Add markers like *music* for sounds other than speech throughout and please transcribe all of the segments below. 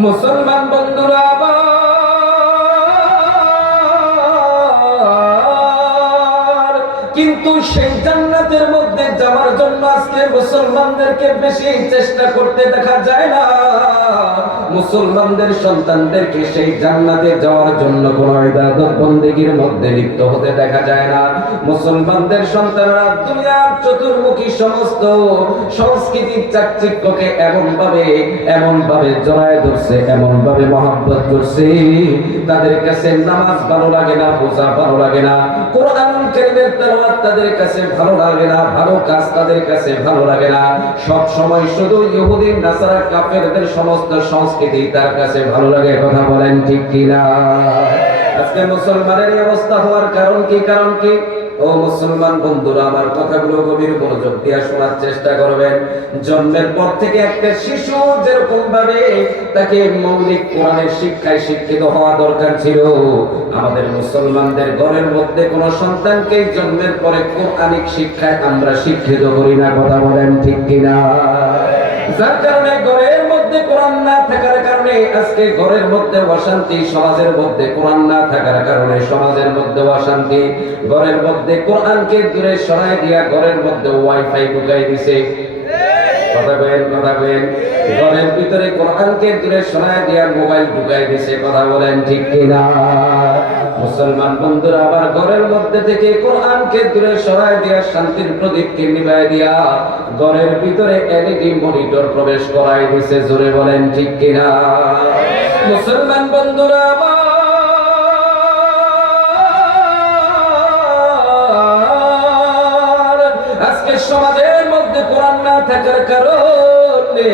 মুসলমান বন্ধুরা জন্য মুসলমানদেরকে বেশি চেষ্টা করতে দেখা যায় না। মুসলমানদের সন্তানদেরকে সেই জান্নাতে যাওয়ার জন্য কোন ইবাদত বন্দেগীর মধ্যে লিপ্ত হতে দেখা যায় না। মুসলমানদের সন্তানরা দুনিয়ার চতুর্মুখী সমস্ত সংস্কৃতির চাকচিক্যকে এমন ভাবে এমন ভাবে জড়ায় ধরছে এমন ভাবে মহাব্বত করছে। তাদের কাছে নামাজ ভালো লাগে না পূজা ভালো লাগে না। কোরআন কারীমের তেলাওয়াত তাদের কাছে ভালো লাগে না, ভালো কাজ তাদের কাছে ভালো লাগে না। সব সময় শুধু ইহুদি, নাসারা, কাফেরদের সমস্ত সংস্কৃতি তার কাছে ভালো লাগে কথা বলেন ঠিক কিনা? আজকে মুসলমানের অবস্থা হওয়ার কারণ কি? কারণ কি? ও মুসলমান বন্ধুরা, আমার কথাগুলো গভীর মনোযোগ দিয়ে শোনার চেষ্টা করবেন। জন্মের পর থেকে একটা শিশু যেরকম ভাবে তাকে মৌলিক কোরআনের শিক্ষায় শিক্ষিত হওয়া দরকার ছিল, আমাদের মুসলমানদের ঘরের মধ্যে কোন সন্তানকে জন্মের পরে কোরআনিক শিক্ষায় আমরা শিক্ষিত করি না, কথা বলেন ঠিক কিনা? যার কারণে ঘরের মধ্যে কোরআন না থাকার কারণে আজকে ঘরের মধ্যে অশান্তি, সমাজের মধ্যে কোরআন না থাকার কারণে সমাজের মধ্যে অশান্তি। ঘরের মধ্যে কোরআনকে দূরে সরাই দিয়া ঘরের মধ্যে ওয়াইফাই ঢুকাই দিছে। ঘরের ভিতরে কোরআনকে দূরে মোবাইল ঢুকাই দিছে কথা বলেন ঠিক কিনা? মুসলমান বন্ধুরা, আবার ঘরের মধ্যে থেকে কোরআনকে দূরে সরাই দিয়া শান্তির প্রদীপকে নিভাই দিয়া ঘরের ভিতরে এলইডি মনিটর প্রবেশ করাই দিছে জোরে বলেন ঠিক কিনা? মুসলমান বন্ধুরা, আবার আজকে থাকার কারণে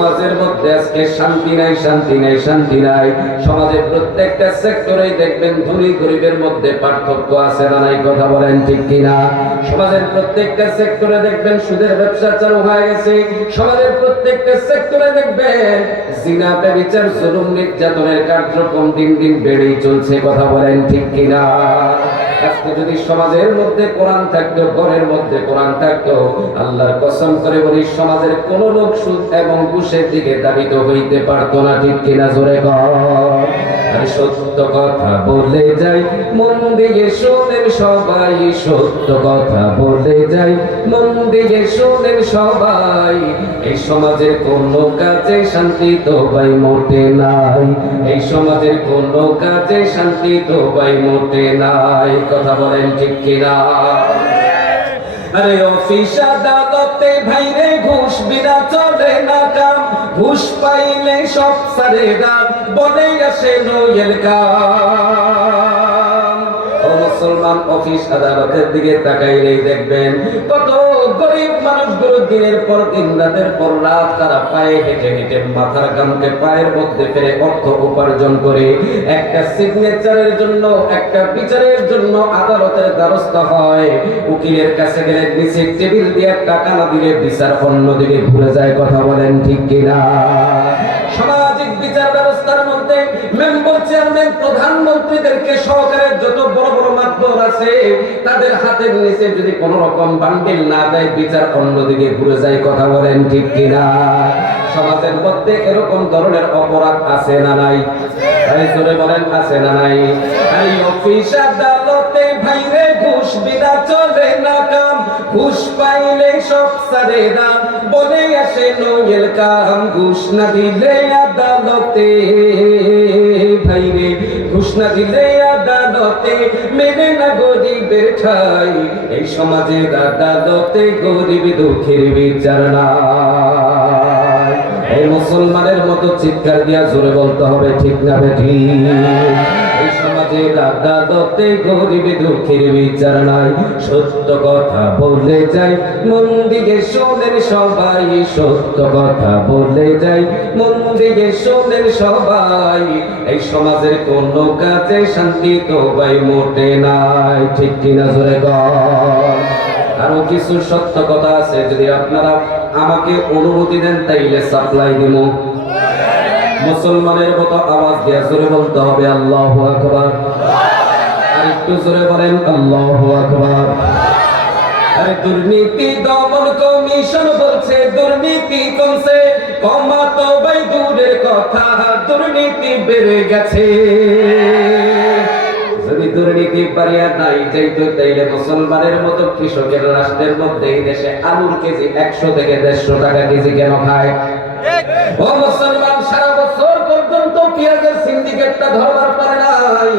সমাজের মধ্যে আজকে শান্তি নাই শান্তি নাই শান্তি নাই। সমাজের প্রত্যেকটা সেক্টরে দেখবেন ধনী গরিবের মধ্যে পার্থক্য আছে না নাই, কথা বলেন ঠিক কিনা? সমাজের প্রত্যেকটা সেক্টরে দেখবেন সুদের ব্যবসা চালু হয়ে গেছে। সমাজের প্রত্যেকটা সেক্টরে দেখবেন জিনা, ব্যবচার, জুলুম, নির্যাতনের কার্যক্রম দিন দিন বেড়েই চলছে, কথা বলেন ঠিক কিনা? আজকে যদি সমাজের মধ্যে কোরআন থাকতো, ঘরের মধ্যে কোরআন থাকতো, আল্লাহর কসম করে বলি, সমাজের কোন লোক সুদ এবং ঘুষের দিকে দাবিত হইতে পারতো না, ঠিক কিনা জোরে আর সত্য কথা বলে যাই, মন দিয়ে শোনেন সবাই, সত্য কথা বলে যাই, মন দিয়ে শোনেন সবাই, এই সমাজের কোন কাজে শান্তি তো ভাই মোটে নাই। এই সমাজের কোন কাজে শান্তি তো ভাই মোটে নাই। কথা বলেন ঠিক কিনা? আরে অফিস আদালতে ভাইরে ঘুষ বিনা চলে না। ঘুষ পাইলে সব সারেরা বনে আসে নইয়ের ও মুসলমান অফিস আদালতের দিকে তাকাইলেই দেখবেন, কত গরিব মানুষগুলো দিনের পর দিন, রাতের পর রাত তারা পায়ে হেঁটে হেঁটে মাথার গামকে পায়ের মধ্যে ফেলে অর্থ উপার্জন করে একটা সিগনেচারের জন্য, একটা বিচারের জন্য আদালতের দ্বারস্থ হয়। উকিলের কাছে গেলে নিচে টেবিল দিয়ে টাকা না দিলে বিচার অন্যদিকে ভুলে যায়, কথা বলেন ঠিক কিনা? সামাজিক বিচার ব্যবস্থার মধ্যে মেম্বার চেয়ারম্যান, প্রধানমন্ত্রীদেরকে সরকারের যত বড় বড় মাধ্যম আছে, তাদের হাতের নিচে যদি রকম বান্ডিল না দেয়, বিচার অন্যদিকে ঘুরে যায় কথা বলেন ঠিক কিনা? সমাজের মধ্যে এরকম ধরনের অপরাধ আছে না নাই? তাই জোরে বলেন, আছে না নাই? এই অফিস আদালতে ভাইরে ঘুষ বিনা চলে না কাম। ঘুষ পাইলে সব সারে না। বলে আসে নইয়ের কাম। ঘুষ না দিলে আদালতে। দিলে আদালতে মেনে না গরিবের ঠাই। এই সমাজের আদালতে গরিব দুঃখের বিচার নাই। এই মুসলমানের মতো চিৎকার দিয়া জোরে বলতে হবে, ঠিক না বেঠি? এই সমাজে আদালতে গরিব দুঃখের বিচার নাই, সত্য কথা বলে যাই মন শোনেন সবাই, সত্য কথা বলে যাই মন শোনেন সবাই, এই সমাজের কোন কাজে শান্তি তো ভাই মোটে নাই, ঠিক কিনা জোরে আরও কিছু সত্য কথা আছে যদি আপনারা আমাকে অনুমতি দেন, তাইলে সাপ্লাই দিব মুসলমানের মতো আওয়াজ দিয়ে জোরে বলতে হবে, আল্লাহ আকবার। আর একটু জোরে বলেন, আল্লাহ আকবার। আরে দুর্নীতি দমন কমিশন বলছে, দুর্নীতি কমছে। কমা তো ভাই দূরের কথা, দুর্নীতি বেড়ে গেছে। যদি দুর্নীতি নাই যাইতো তাইলে মুসলমানের মতো কৃষকের রাষ্ট্রের মধ্যে এই দেশে আলুর কেজি একশো থেকে দেড়শো টাকা কেজি কেন খায়? ও মুসলমান পেঁয়াজের সিন্ডিকেটটা ধরবার পারে নাই।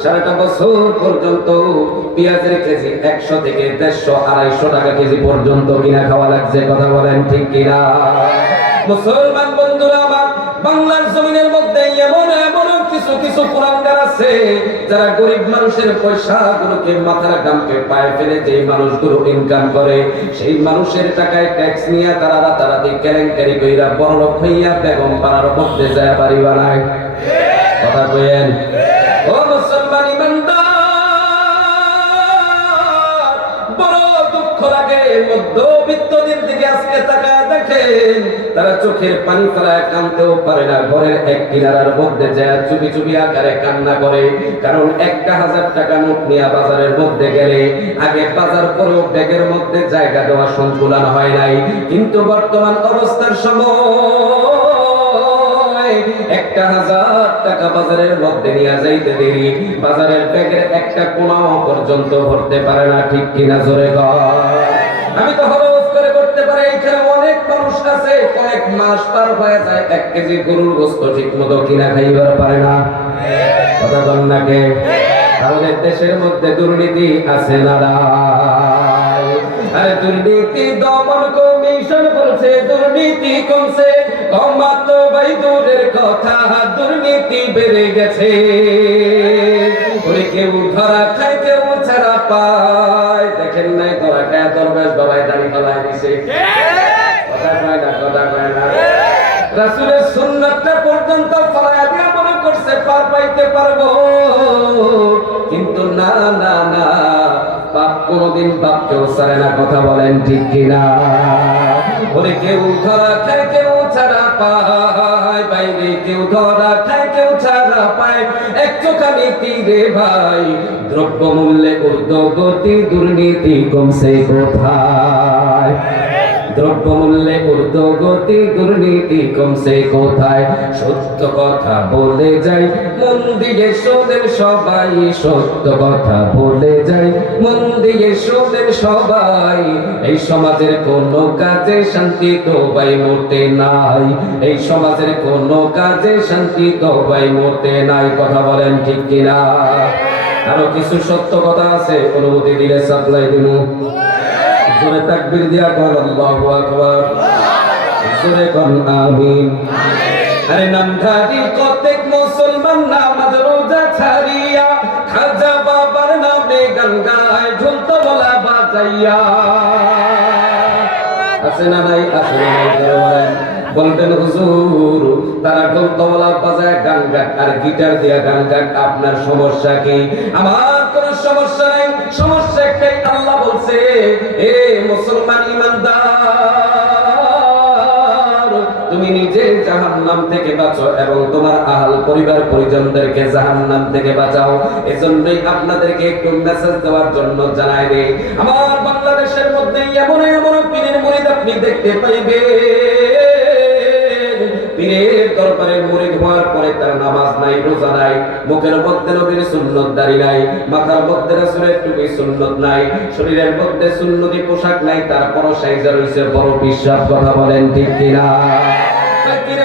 সারাটা বছর পর্যন্ত পেঁয়াজের কেজি একশো থেকে দেড়শো, আড়াইশো টাকা কেজি পর্যন্ত কিনা খাওয়া লাগছে, কথা বলেন ঠিক কিনা? মুসলমান বন্ধুরা আমার, বাংলার জমিনের মধ্যে এমন এমন কিছু কিছু কুলাঙ্গার আছে, যারা গরিব মানুষের পয়সা গুলোকে মাথার গামকে পায়ে ফেলে যে মানুষগুলো ইনকাম করে, সেই মানুষের টাকায় ট্যাক্স নিয়ে তারা রাতারাতি কেলেঙ্কারি কইরা বড় হইয়া বেগম পাড়ার মধ্যে যায়, বাড়ি বানায়। কথা কইেন তারা চোখের পানি ফেলায় কানতেও পারে না। ঘরের এক কিনারার মধ্যে যায়, চুপি চুপি আকারে কান্না করে। কারণ একটা হাজার টাকা নোট নিয়ে বাজারের মধ্যে গেলে, আগে বাজার করেও ব্যাগের মধ্যে জায়গা দেওয়া সংকুলান হয় নাই। কিন্তু বর্তমান অবস্থার সময় একটা হাজার টাকা বাজারের মধ্যে নিয়ে যাইতে দেরি। বাজারের ব্যাগের একটা কোনাও পর্যন্ত ভরতে পারে না, ঠিক কিনা জোরে আমি তো হরস করে করতে পারি, এখানে অনেক মানুষ আছে, কয়েক মাস পার হয়ে যায়, এক কেজি গরুর গোস্ত ঠিক মতো কিনা খাইবার পারে না। কথা নাকে তাহলে দেশের মধ্যে দুর্নীতি আছে না দুর্নীতি দমন কমিশন বলছে, দুর্নীতি কমছে কথা দুর্নীতি বেড়ে গেছে। কেউ ধরা খায়, কেউ ছাড়া পায়। দেখেন নাই ধরা খায় দরবেশ বাবাই দাঁড়ি ফেলায় দিছে। রাসূলের পর্যন্ত ফলায়া মনে করছে, পার পাইতে পারব। কিন্তু না না না পাপ কোনোদিন পাপ কেউ সারে না, কথা বলেন ঠিক কিনা? ওরে কেউ ধরা খায়, কেউ ছাড়া পায়। বাইরে কেউ ধরা খায়, কেউ ছাড়া পায়। এক চোখানি তীরে ভাই দ্রব্য মূল্যে ঊর্ধ্বগতি দুর্নীতি কমছে কোথায়? দ্রব্য মূল্যে ঊর্ধ্বগতি দুর্নীতি কমছে কোথায়? সত্য কথা বলে যাই মন দিয়ে শোধেন সবাই, সত্য কথা বলে যাই। আরও কিছু সত্য কথা আছে, অনুমতি দিলে সাপ্লাই দিমু। জোরে তাকবীর দিয়া কর জোরে কর, আমিন। আরে নামধারী কতেক মুসলমান নামাজ আছে না নাই? আছে বলবেন, হুজুর, তারা তবলা বাজায় গান গাক আর গিটার দিয়া গান গাক আপনার সমস্যা কি? আমার কোনো সমস্যা নাই, সমস্যা একটাই, আল্লাহ বলছে, এ মুসলমান ইমানদার তুমি নিজে জাহান্নাম থেকে বাঁচো এবং তোমার আহাল পরিবার পরিজনদেরকে জাহান্নাম থেকে বাঁচাও। এজন্যই আপনাদেরকে একটু মেসেজ দেওয়ার জন্য জানাই রে আমার বাংলাদেশের মধ্যে এমন এমন পীরের মুরিদ আপনি দেখতে পাইবেন। পীরের হওয়ার পরে তার নামাজ নাই, রোজা নাই, মুখের মধ্যে নবীর সুন্নত দাড়ি নাই, মাথার মধ্যে সুন্নত নাই, শরীরের মধ্যে সুন্নতি পোশাক নাই, তারপরও সাইজা রইছে বড় বিশ্বাস, কথা বলেন ঠিক কিনা? কিরে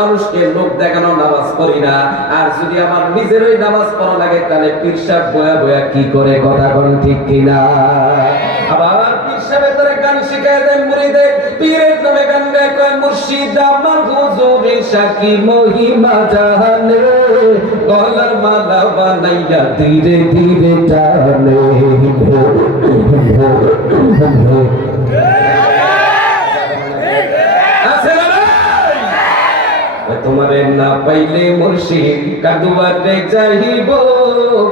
মানুষকে লোক দেখানো নামাজ না। আর যদি আমার নিজেরই নামাজ পড়া লাগে, তাহলে পীর বয়া বয়া কি করে, কথা কোন ঠিক কিনা? আবার পীর সাহেবের গান শিখায় দেন মুরিদে পীরের নামে গান গায় কয় মুর্শিদ আমার হুজুরে সাকি মহিমা জাহানে গলার মালা বানাইয়া ধীরে ধীরে টানে *laughs* *laughs* আছে না নাই? তোমারে না পাইলে মুর্শিদ কাদুয়াতে যাইব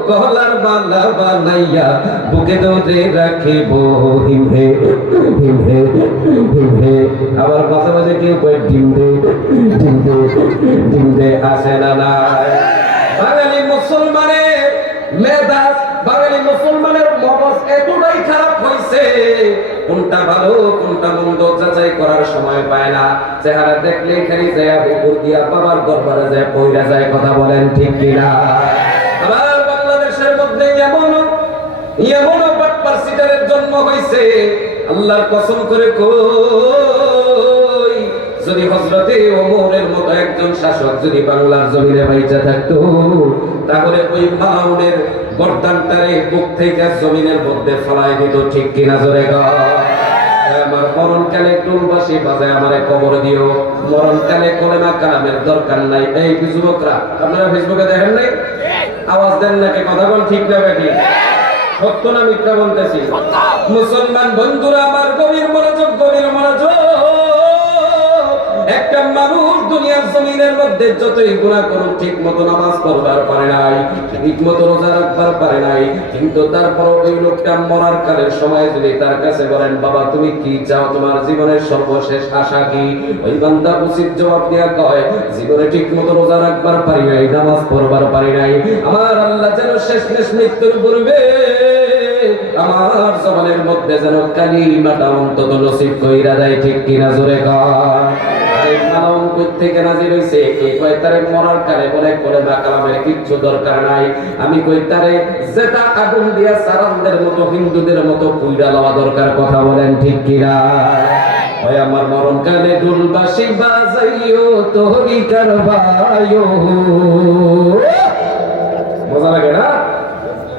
গলার মালা বানাইয়া বুকে ধরে রাখিব। হিমহে হিমহে হিমহে আবার মাঝে মাঝে কেউ কয় ডিমদে ডিমদে ডিমদে আসে না, নাই। বাঙালি মুসলমানের মুসলমানের মগজ এতটাই খারাপ হয়েছে কোনটা ভালো, কোনটা মন্দ যাচাই করার সময় পায় না। চেহারা দেখলে খালি যায় বুকুর দিয়া বাবার দরবারে যায় পয়রা যায়, কথা বলেন ঠিক কিনা? আবার বাংলাদেশের মধ্যে এমন এমন পাটপার সিটারের জন্ম হয়েছে আল্লাহর কসম করে কো যদি হজরতে ওমরের মতো একজন শাসক যদি বাংলার জমিনে বাইচা থাকতো, তাহলে ওই মাউনের গর্দানটারে বুক থেকে জমিনের মধ্যে ফলাই দিত, ঠিক কিনা জোরে দরকার নাই। এই আপনারা ফেসবুকে দেখেন আওয়াজ দেন নাকি, কথা বল ঠিক সত্য না মুসলমান বন্ধুরা একটা মানুষ দুনিয়ার জমিনের মধ্যে যতই গুণা করুক, ঠিক মতো নামাজ পড়বার পারে নাই, ঠিক মতো রোজা রাখবার পারে নাই, কিন্তু তারপর ওই লোকটা মরার কালের সময় যদি তার কাছে বলেন, বাবা, তুমি কি চাও তোমার জীবনের সর্বশেষ আশা কি? ওই বান্দা উচিত জবাব দেয়া কয়, জীবনে ঠিক মতো রোজা রাখবার পারি নাই, নামাজ পড়বার পারি নাই। আমার আল্লাহ যেন শেষ মেশ মৃত্যুর পূর্বে আমার জবানের মধ্যে যেন কালিমাটা অন্তত নসিব কইরা দেয়, ঠিক কিনা জোরে কয়? কই থেকে নাজির হইছে। কে কয় তারে মরার কালে বলে করে না, কালামের দরকার নাই। আমি কই তারে আগুন দিয়া মতো, হিন্দুদের মতো লওয়া দরকার, কথা বলেন ঠিক ওই আমার মরণ কালে বাজাইও মজা লাগে না?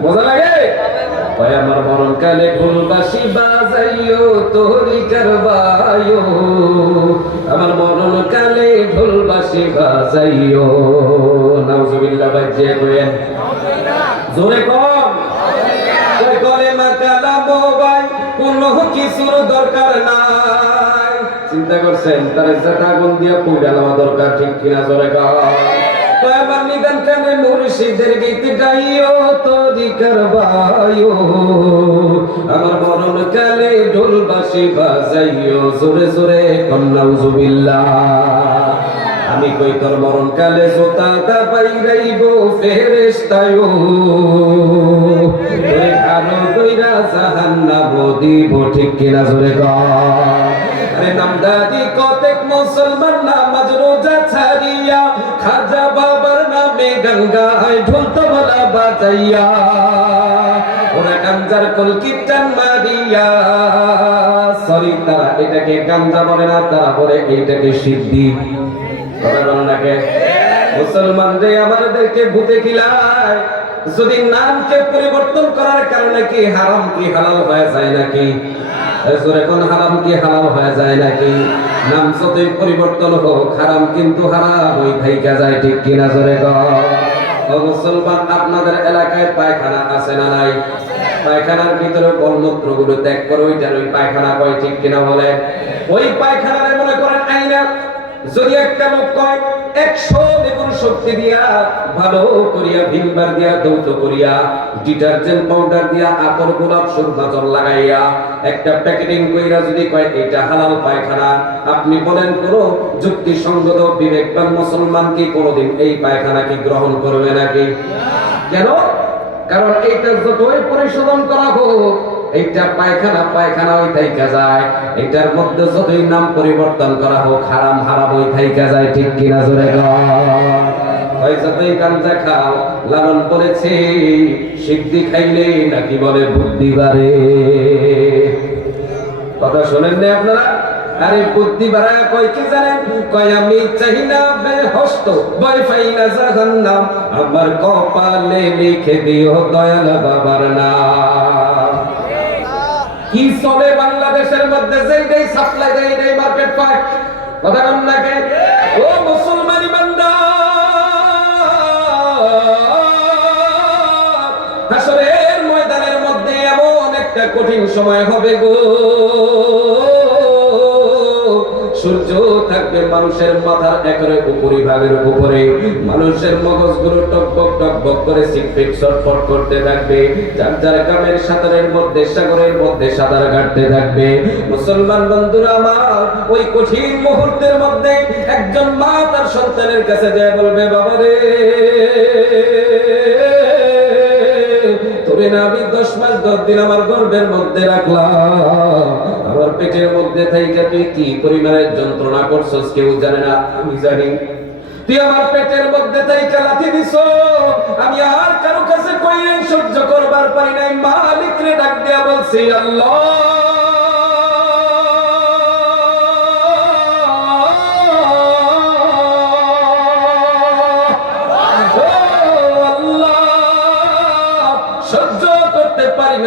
মজা লাগে? ওই আমার মরণ কালে ঢোলবাসি বাজাইও তোরি কারবাইও আমার মরণ কালে ঢোলবাসি বাজাইও। নাউজুবিল্লাহ, বাজিয়ে কইেন জোরে কম ওই কলে মাকালা মোবাইল কোনো কিছুর দরকার নাই। চিন্তা করছেন, তার যেটা আগুন দিয়া পুইরা নেওয়া দরকার ঠিক কিনা? জোরে কম নিদান কানে মুর্শিদের গাইও তোরি আমার মরণ কালে ঢোল বাসি বাজাইও, জোরে জোরে জুবিল্লাহ আমি কই তোর মরণ কালে জোতা দা বাইরাইব ফেরেশতায়ো। জাহান্নাম দিব, ঠিক কিনা জোরে কর আরে কতেক মুসলমান নামাজ রোজা ছাড়িয়া, খাজা গঙ্গায় ঢোল তবলা বাজাইয়া। ওরা গাঞ্জার কলকিটান মারিয়া। সরি তারা এটাকে গাঞ্জা বলে না, তারা বলে এইটাকে সিদ্ধি। কথা বলো নাকে মুসলমান রে, আমাদেরকে ভূতে খিলায়। যদি নামকে পরিবর্তন করার কারণে কি হারাম কি হালাল হয়ে যায় নাকি? এখন হারাম কি হালাল হয়ে যায় নাকি? নাম যতই পরিবর্তন হোক, হারাম কিন্তু হারাম, ওই থাইকা যায় ঠিক কিনা জোরে ও মুসলমান, আপনাদের এলাকায় পায়খানা আছে না নাই? পায়খানার ভিতরে মলমূত্রগুলো ত্যাগ করে ওইটার ওই পায়খানা কয়, ঠিক কিনা বলে ওই পায়খানারে মনে করেন আইনা, যদি একটা লোক কয় একশো শক্তি দিয়া, ভালো করিয়া ভিমবার দিয়া, দৌত করিয়া, ডিটারজেন্ট পাউডার দিয়া গোলাপ লাগাইয়া, একটা প্যাকেটিং কইরা যদি কয় এটা হালাল পায়খানা। আপনি বলেন কোন যুক্তিসঙ্গত বিবেকবান মুসলমান কি কোনোদিন এই পায়খানা কি গ্রহণ করবে নাকি? কেন? কারণ এইটা যতই পরিশোধন করা হোক এইটা পায়খানা পায়খানা ওই থাইকা যায়। এটার মধ্যে যতই নাম পরিবর্তন করা হোক, হারাম হারাম ওই থাইকা যায়, ঠিক কিনা জোরে যতই গাঞ্জা খাও, লালন সিদ্ধি খাইলে নাকি বলে বুদ্ধি বাড়ে। কথা শোনেন না আপনারা? আরে বুদ্ধি বাড়ায় কয় কি জানেন? কয়, আমি চাই না বেহস্ত না জাহান্নাম। আমার কপালে লিখে দিও দয়াল বাবার নাম। কি চলে বাংলাদেশের মধ্যে যেই দেই সাপ্লাই দেই দেই মার্কেট পায়, কথা কম লাগে ও মুসলমানি বান্দা হাসরের ময়দানের মধ্যে এমন একটা কঠিন সময় হবে গো। সূর্য থাকবে মানুষের মাথার একেবারে উপরিভাগের উপরে। মানুষের মগজগুলো টকবক টকবক করে সিকফিক ছটফট করতে থাকবে। যার যার গ্রামের সাঁতারের মধ্যে, সাগরের মধ্যে সাঁতার কাটতে থাকবে। মুসলমান বন্ধুরা আমার, ওই কঠিন মুহূর্তের মধ্যে একজন মা তার সন্তানের কাছে যায় বলবে বাবা রে তোর না আমি দশ মাস, দশ দিন আমার গর্বের মধ্যে রাখলাম। আমার পেটের মধ্যে থাইকা তুই কি পরিমাণের যন্ত্রণা করছস কেউ জানে না? আমি জানি। তুই আমার পেটের মধ্যে থাইকা লাথি দিছ আমি আর কারও কাছে কই সহ্য করবার পারি নাই। মালিক রে ডাক দিয়া বলছি, আল্লাহ!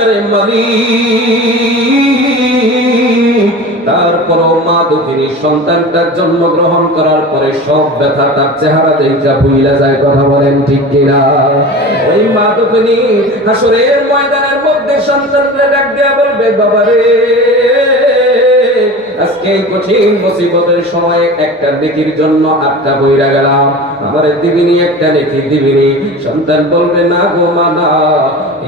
করতে পারি না রে মালিক তারপরও মা দুঃখিনী সন্তানটার জন্মগ্রহণ করার পরে সব ব্যথা তার চেহারা দেখা ভুইলা যায়, কথা বলেন ঠিক কিনা? ওই মা দুঃখিনী হাসরের ময়দানের মধ্যে সন্তানরা ডাক দেয়া বলবে বাবারে আজকে কঠিন মুসিবতের সময় একটা নেকির জন্য আটকা বইরা গেলাম। আমার দিবিনি একটা নেকি দিবিনি। সন্তান বলবে, না গো মা, না।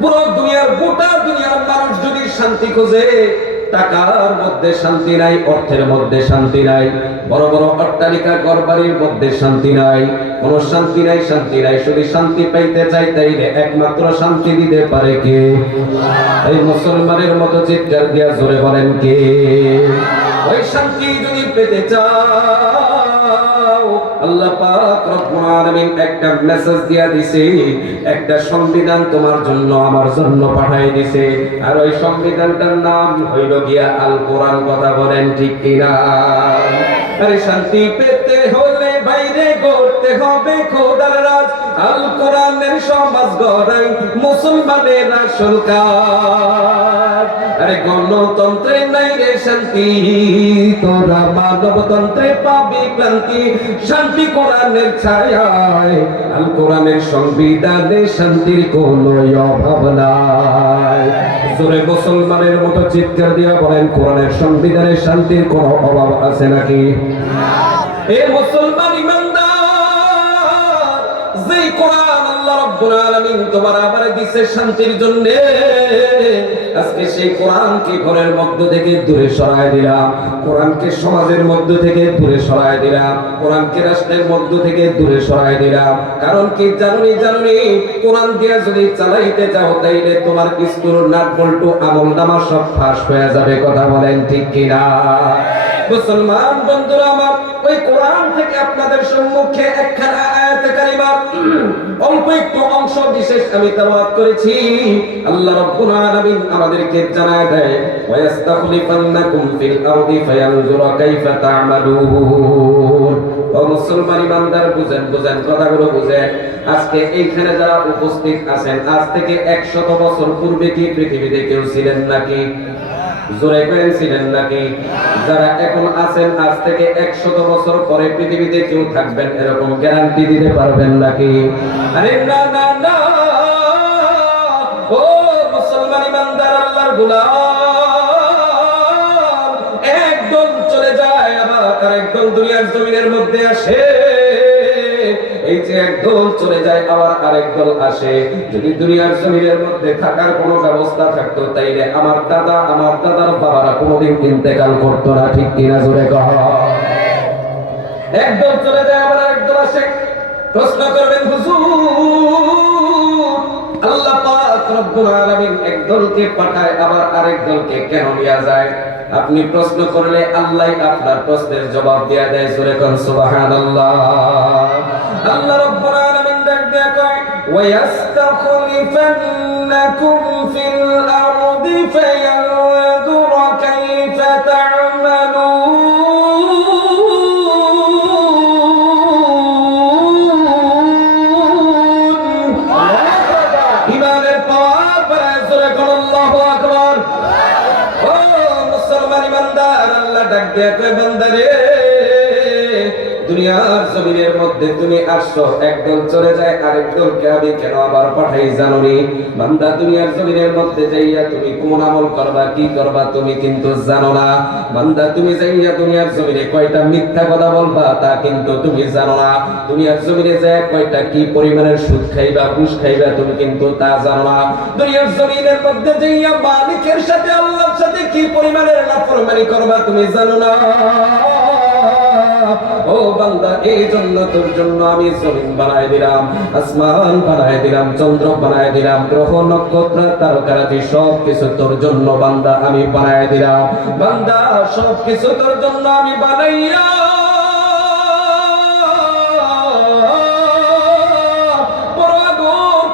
পুরো দুনিয়ার, গোটা দুনিয়ার মানুষ যদি শান্তি খোঁজে, টাকার মধ্যে শান্তি নাই, অর্থের মধ্যে শান্তি নাই, বড় বড় অট্টালিকা ঘরবাড়ির মধ্যে শান্তি নাই, কোন শান্তি নাই শান্তি নাই, শুধু শান্তি পাইতে চাই তাইলে একমাত্র শান্তি দিতে পারে কে? এই মুসলমানের মতো চিৎকার দিয়া জোরে বলেন কে? ওই শান্তি যদি পেতে চাও আল্লাহ পাক রব্বুল আলামিন একটা মেসেজ দিয়া দিছে, একটা সংবিধান তোমার জন্য, আমার জন্য পাঠাই দিছে। আর ওই সংবিধানটার নাম হইল গিয়া আল কোরআন কথা বলেন ঠিক কিনা? আরে শান্তি পেতে হলে বাইরে করতে হবে, খোদার আল কোরআনের সমাজ গড়াই মুসলমানের আসল কাজ আরে গণতন্ত্রে নাই রে শান্তি, তোরা মানবতন্ত্রে পাবি ক্লান্তি। শান্তি কোরআনের ছায়ায়, আল কোরআনের সংবিধানে শান্তির কোনো অভাব নাই। জোরে মুসলমানের মতো চিৎকার দিয়া বলেন, কোরআনের সংবিধানে শান্তির কোনো অভাব আছে নাকি? এ মুসলমান কোরআন আল্লাহ আলামিন তোমার দিছে শান্তির জন্য। আজকে সেই কোরআনকে ঘরের মধ্য থেকে দূরে সরায় দিলাম। কোরআনকে সমাজের মধ্য থেকে দূরে সরায় দিলাম। কোরআনকে রাষ্ট্রের মধ্য থেকে দূরে সরায় দিলাম। কারণ কি জানুনি জানুনি, কোরআন দিয়া যদি চালাইতে যাও তাইলে তোমার স্কুল নাট বল্টু আমল নামা সব ফাঁস হয়ে যাবে, কথা বলেন ঠিক কিনা? মুসলমান বন্ধুরা আমার, ওই কোরআন থেকে আপনাদের সম্মুখে একখানা আয়াতে কারিমা। অল্প একটু অংশ বিশেষ আমি তেলাওয়াত করেছি। আল্লাহ রাব্বুল আলামিন আমাদেরকে জানায় দেয় ওয়াস্তাখলিফান্নাকুম ফিল আরদি ফায়ানজুরা কাইফা তা'মালুন। ও মুসলমান ইমানদার, বুঝেন বুঝেন, কথাগুলো বুঝেন। আজকে এইখানে যারা উপস্থিত আছেন, আজ থেকে একশত বছর পূর্বে কি পৃথিবীতে কেউ ছিলেন নাকি? জোরে করেন ছিলেন নাকি? যারা এখন আছেন, আজ থেকে একশত বছর পরে পৃথিবীতে কেউ থাকবেন, এরকম গ্যারান্টি দিতে পারবেন নাকি? আরে না না না। ও মুসলমান ইমানদার, আল্লাহর গোলাম। একদম চলে যায় আবার আরেকদল দুনিয়ার জমিনের মধ্যে আসে। এই যে একদল চলে যায়, আবার আরেক দল আসে। যদি দুনিয়ার জমিনের মধ্যে থাকার কোনো ব্যবস্থা থাকতো, তাইলে আমার দাদা, আমার দাদার বাবারা কোনোদিন ইন্তেকাল করতো না, ঠিক কিনা জোরে কহ? একদল চলে যায়, আবার আরেক দল আসে। প্রশ্ন করবেন, হুজুর, আল্লাহ পাক রব্বুল আলামিন একদলকে পাঠায়, আবার আরেক দলকে কেন নিয়ে যায়? আপনি প্রশ্ন করলে আল্লাহ আপনার প্রশ্নের জবাব দেয়া দেয়, জোরে কোন আল্লাহ রব্বুল আলামিন ডাক দেয়া কয় ওয়াস্তাখলিফান্নাকুম ফিল মধ্যে তুমি আসছো, একদল চলে যায় আরেক দলকে আমি কেন আবার পাঠাই জানো নি বান্দা দুনিয়ার জমিনের মধ্যে যাইয়া তুমি কোন আমল করবা, কি করবা তুমি কিন্তু জানো না। বান্দা তুমি যাইয়া দুনিয়ার জমিনে কয়টা মিথ্যা কথা বলবা তা কিন্তু তুমি জানো না। দুনিয়ার জমিনে যায় কয়টা কি পরিমাণের সুদ খাইবা, ঘুষ খাইবা তুমি কিন্তু তা জানো না। দুনিয়ার জমিনের মধ্যে যাইয়া মালিকের সাথে, আল্লাহর সাথে কি পরিমাণের নাফরমানি করবা তুমি জানো না? ও বান্দা এই জন্য তোর জন্য আমি জমিন বানায় দিলাম, আসমান বানায় দিলাম, চন্দ্র বানায় দিলাম, গ্রহ, নক্ষত্র, তারকারাজি সব কিছু তোর জন্য বান্দা আমি বানায় দিলাম। বান্দা সব কিছু তোর জন্য আমি বানাইয়া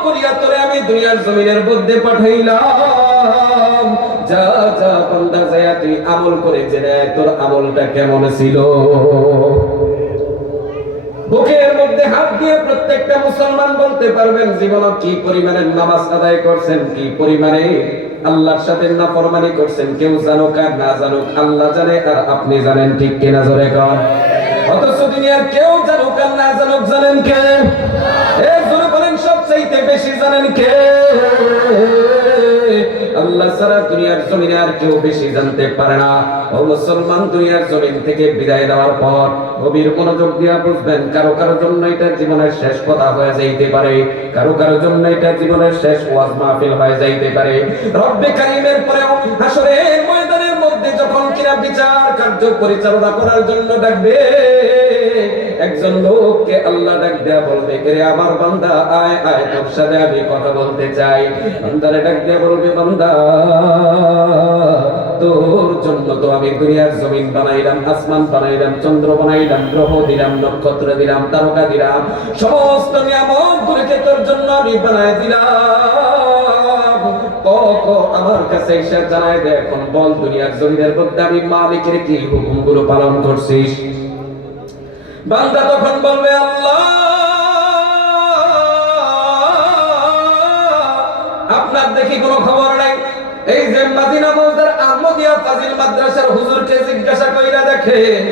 করিয়া তোরে আমি দুনিয়ার জমিনের মধ্যে পাঠাইলাম। যা যা বান্দা যায়া, তুই আমল করে জেনে তোর আমলটা কেমন ছিল? বুকের মধ্যে হাত দিয়ে প্রত্যেকটা মুসলমান বলতে পারবেন কি নামাজ আদায় করছেন, কি আল্লাহর সাথে করছেন, কেউ জানুক আর না জানুক, আল্লাহ জানে আর আপনি জানেন, ঠিক কিনা জোরে কর অথচ কেউ জানুক আর না জানুক জানেন কে? এ জোরে বলেন, সবচাইতে বেশি জানেন কে? আল্লাহ ছাড়া দুনিয়ার জমিনে আর কেউ বেশি জানতে পারে না। ও মুসলমান দুনিয়ার জমিন থেকে বিদায় দেওয়ার পর গভীর মনোযোগ দিয়া বুঝবেন, কারও কারও জন্য এটা জীবনের শেষ কথা হয়ে যাইতে পারে। কারও কারও জন্য এটা জীবনের শেষ ওয়াজ মাহফিল হয়ে যাইতে পারে। রব্বে কারিমের পরেও হাসরের ময়দানের মধ্যে যখন কিনা বিচার কার্য পরিচালনা করার জন্য ডাকবে একজন লোককে আল্লাহ ডাক দেয়া বলবে রে আমার বান্দা, আয় আয়, তোর সাথে আমি কথা বলতে চাই। বান্দারে ডাক দেয়া বলবে, বান্দা, তোর জন্য তো আমি দুনিয়ার জমিন বানাইলাম, আসমান বানাইলাম, চন্দ্র বানাইলাম, গ্রহ দিলাম, নক্ষত্র দিলাম, তারকা দিলাম, সমস্ত নিয়ামক তোর জন্য আমি বানাই দিলাম। আমার কাছে এসে জানাই দে, এখন বল দুনিয়ার জমিনের মধ্যে আমি মালিকের কি হুকুমগুলো পালন করছিস? বান্দা তখন বলবে, আল্লাহ, আপনার দেখি কোনো খবর নাই। এই যে মাদিনা মৌজার আহমদিয়া ফাজিল মাদ্রাসার হুজুরকে জিজ্ঞাসা কইরা দেখেন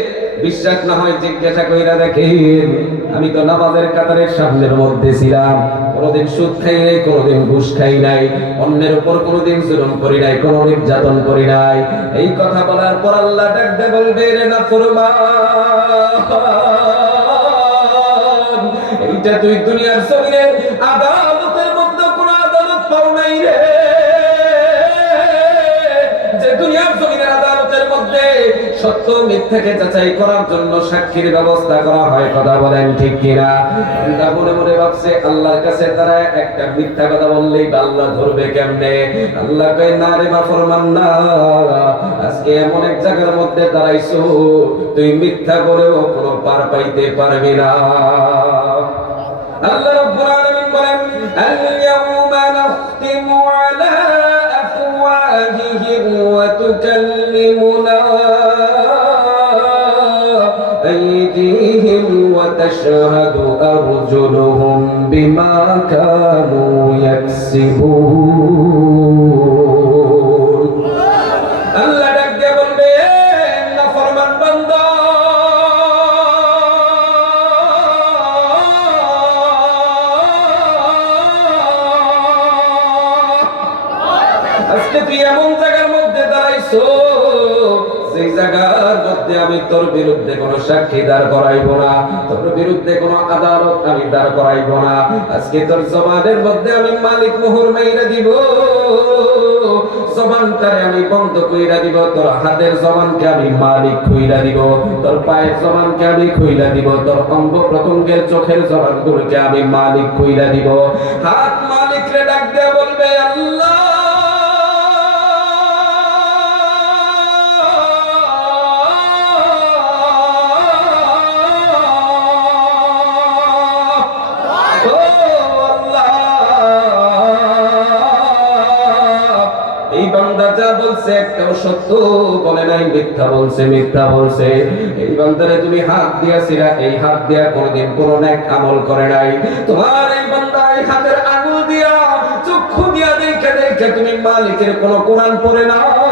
বিশ্বাস না হয়, জিজ্ঞাসা কইরা দেখেন, আমি তো নামাজের কাতারের সামনের মধ্যে ছিলাম, কোনোদিন সুদ খাই নাই, কোনোদিন ঘুষ খাই নাই, অন্যের উপর কোনোদিন জুলুম করি নাই, কোনো নির্যাতন করি নাই। এই কথা বলার পর আল্লাহ ডাক দে বলবে রে না এইটা তুই দুনিয়ার জমিনের আদালতের সত্য মিথ্যাকে যাচাই করার জন্য সাক্ষীর ব্যবস্থা করা হয়, কথা বলেন ঠিক কিনা? বান্দা মনে মনে ভাবছে, আল্লাহর কাছে তারা একটা মিথ্যা কথা বললেই আল্লাহ ধরবে কেমনে? আল্লাহ কয়, না রে মা ফরমান না, আজকে এমন এক জায়গার মধ্যে দাঁড়াইছো, তুই মিথ্যা বলেও কোনো পার পাইতে পারবি না। আল্লাহ রাব্বুল আলামিন বলেন আল ইয়াউমা নাখতিমু আলা আফওয়াহিহিম ওয়া তুকাল্লিমুনা وتشهد أرجلهم بما كانوا يكسبون সাক্ষী দাঁড় করাইব না। তোর বিরুদ্ধে কোনো আদালত আমি দাঁড় করাইব না। আজকে তোর জবানের মধ্যে আমি মালিক মোহর মাইরা দিব। আমি বন্ধ কইরা দিব। তোর হাতের আমি মালিক কইরা দিব। তোর পায়ের জবানকে আমি কইরা দিব। তোর অঙ্গ প্রত্যঙ্গের চোখের জবানগুলোকে আমি মালিক কইরা দিব। হাত মালিক রে ডাক দেয়া বলবে, আল্লাহ বলছে, একটাও সত্য বলে নাই, মিথ্যা বলছে মিথ্যা বলছে। এই বান্দারে তুমি হাত দিয়াছিলা এই হাত দিয়া কোনোদিন কোনো নেক আমল করে নাই। তোমার এই বান্দা এই হাতের আঙুল দিয়া, চক্ষু দিয়া দেখে দেখে তুমি মালিকের কোনো কোরআন পড়ে নাই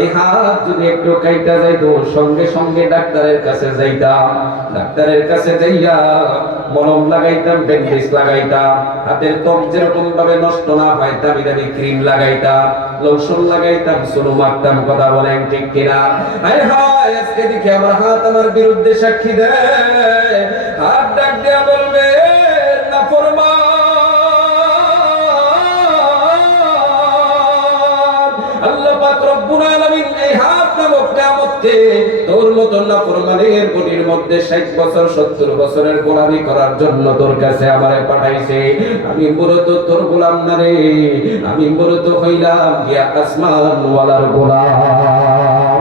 এই হাত যদি একটু কাইটা যাইতো, সঙ্গে সঙ্গে ডাক্তারের কাছে যাইতাম। ডাক্তারের কাছে যাইয়া মলম লাগাইতাম, ব্যান্ডেজ লাগাইতাম। হাতের ত্বক যেরকম ভাবে নষ্ট না হয়, দামি দামি ক্রিম লাগাইতাম, লোশন লাগাইতাম, সুনু মারতাম কথা বলেন ঠিক কিনা? হায় হায়, আজকে দেখি আমার হাত আমার বিরুদ্ধে সাক্ষী দেয়। হাত ডাক দেয়া বলবে কিয়ামতকে তোর মত নাফরমানের বনির মধ্যে 60 বছর 70 বছরের গোলামি করার জন্য তোর কাছে আমারে পাঠাইছে। আমি মূলত তোর গোলাম না রে, আমি মূলত হইলাম গিয়া আসমান গোলাম।